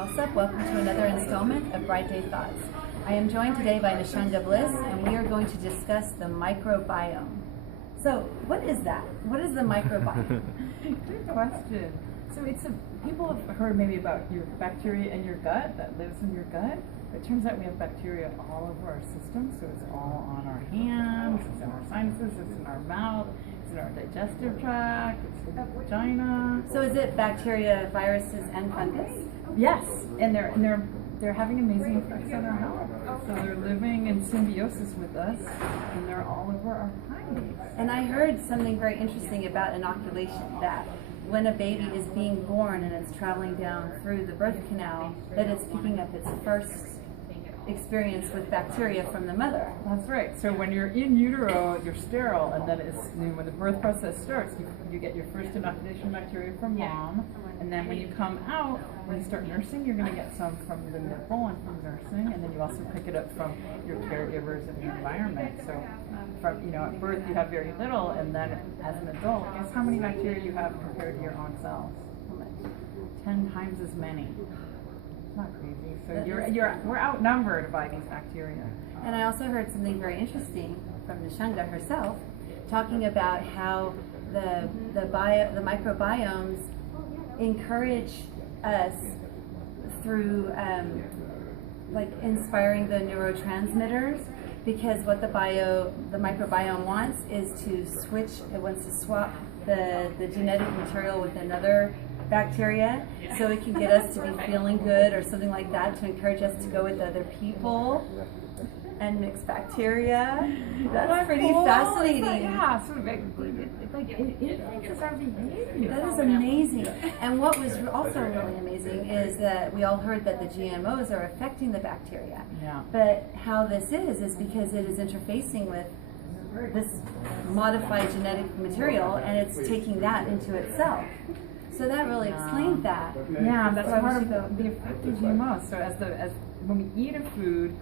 Elsup. Welcome to another installment of Bright Day Thoughts. I am joined today by Nishanga Bliss, and we are going to discuss the microbiome. So, what is that? What is the microbiome? Good question. So people have heard maybe about your bacteria in your gut that lives in your gut. It turns out we have bacteria all over our system. So it's all on our hands, it's in our sinuses, it's in our mouth, it's in our digestive tract, it's in the vagina. So is it bacteria, viruses, and fungus? Yes, and they're having amazing effects on our health. So they're living in symbiosis with us, and they're all over our bodies. And I heard something very interesting about inoculation, that when a baby is being born and it's traveling down through the birth canal, that it's picking up its first experience with bacteria from the mother. That's right. So when you're in utero, you're sterile, and then when the birth process starts, you get your first inoculation bacteria from mom, and then when you come out, when you start nursing, you're going to get some from the nipple and from nursing, and then you also pick it up from your caregivers and the environment. So from at birth you have very little, and then as an adult, guess how many bacteria you have compared to your own cells? 10 times as many. It's not crazy. So we're outnumbered by these bacteria. And I also heard something very interesting from Nishanga herself, talking about how the microbiomes encourage us through like inspiring the neurotransmitters, because what the microbiome wants is to switch. It wants to swap the genetic material with another bacteria, so it can get us to be feeling good or something like that, to encourage us to go with other people and mix bacteria. That's pretty fascinating. Yeah, so it influences our behavior. That is amazing. And what was also really amazing is that we all heard that the GMOs are affecting the bacteria. Yeah. But how this is because it is interfacing with this modified genetic material, and it's taking that into itself. So that really explained that. Yeah, that's part of the effect of GMOs. So as when we eat a food,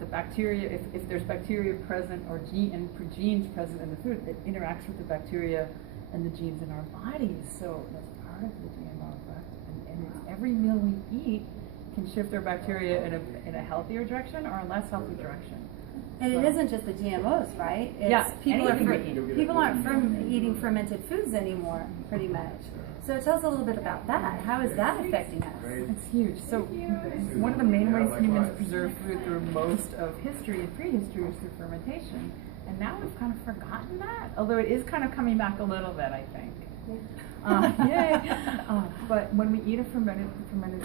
the bacteria, if there's bacteria present or genes present in the food, it interacts with the bacteria and the genes in our bodies. So that's part of the GMO effect. And every meal we eat can shift our bacteria in a healthier direction or a less healthy direction. And it isn't just the GMOs, right? It's people aren't eating fermented foods anymore, pretty much. So tell us a little bit about that. How is that affecting us? It's huge. So one of the main ways humans preserve food through most of history and prehistory is through fermentation. And now we've kind of forgotten that, although it is kind of coming back a little bit, I think. But when we eat fermented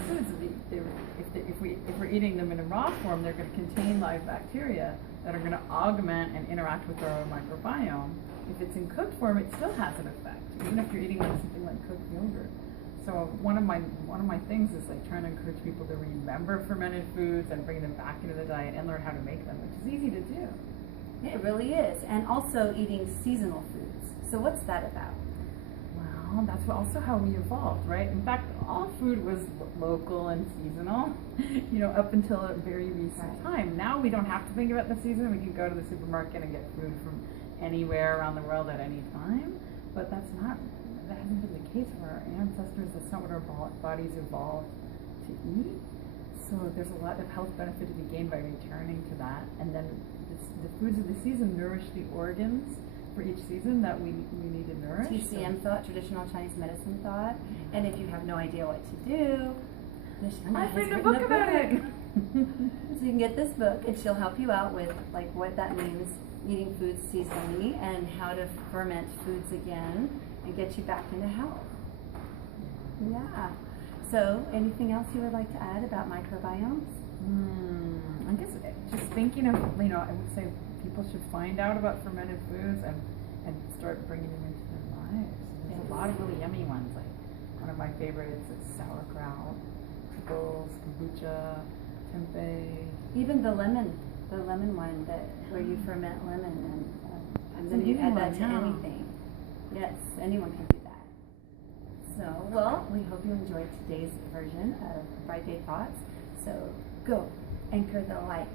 foods, if we're eating them in a raw form, they're going to contain live bacteria that are going to augment and interact with our microbiome. If it's in cooked form, it still has an effect, even if you're eating something like cooked yogurt. So one of my things is like trying to encourage people to remember fermented foods and bring them back into the diet and learn how to make them, which is easy to do. It really is. And also eating seasonal foods. So what's that about? Well, that's also how we evolved, right? In fact, all food was local and seasonal, up until a very recent time. Now we don't have to think about the season. We can go to the supermarket and get food from anywhere around the world at any time. But that hasn't been the case for our ancestors. That's not what our bodies evolved to eat. So there's a lot of health benefit to be gained by returning to that. And then the foods of the season nourish the organs for each season that we need to nourish. TCM thought, traditional Chinese medicine thought. And if you have no idea what to do, I've written a book about it. So you can get this book, and she'll help you out with like what that means, eating foods seasonally, and how to ferment foods again and get you back into health. Yeah. So anything else you would like to add about microbiomes? I guess just thinking of, I would say people should find out about fermented foods and start bringing them into their lives. There's a lot of really yummy ones. Like one of my favorites is sauerkraut, pickles, kombucha, tempeh. Even the lemon one where you ferment lemon and then you add that to anything. Yes, anyone can do that. So, well, we hope you enjoyed today's version of Bright Day Thoughts. So go anchor the light.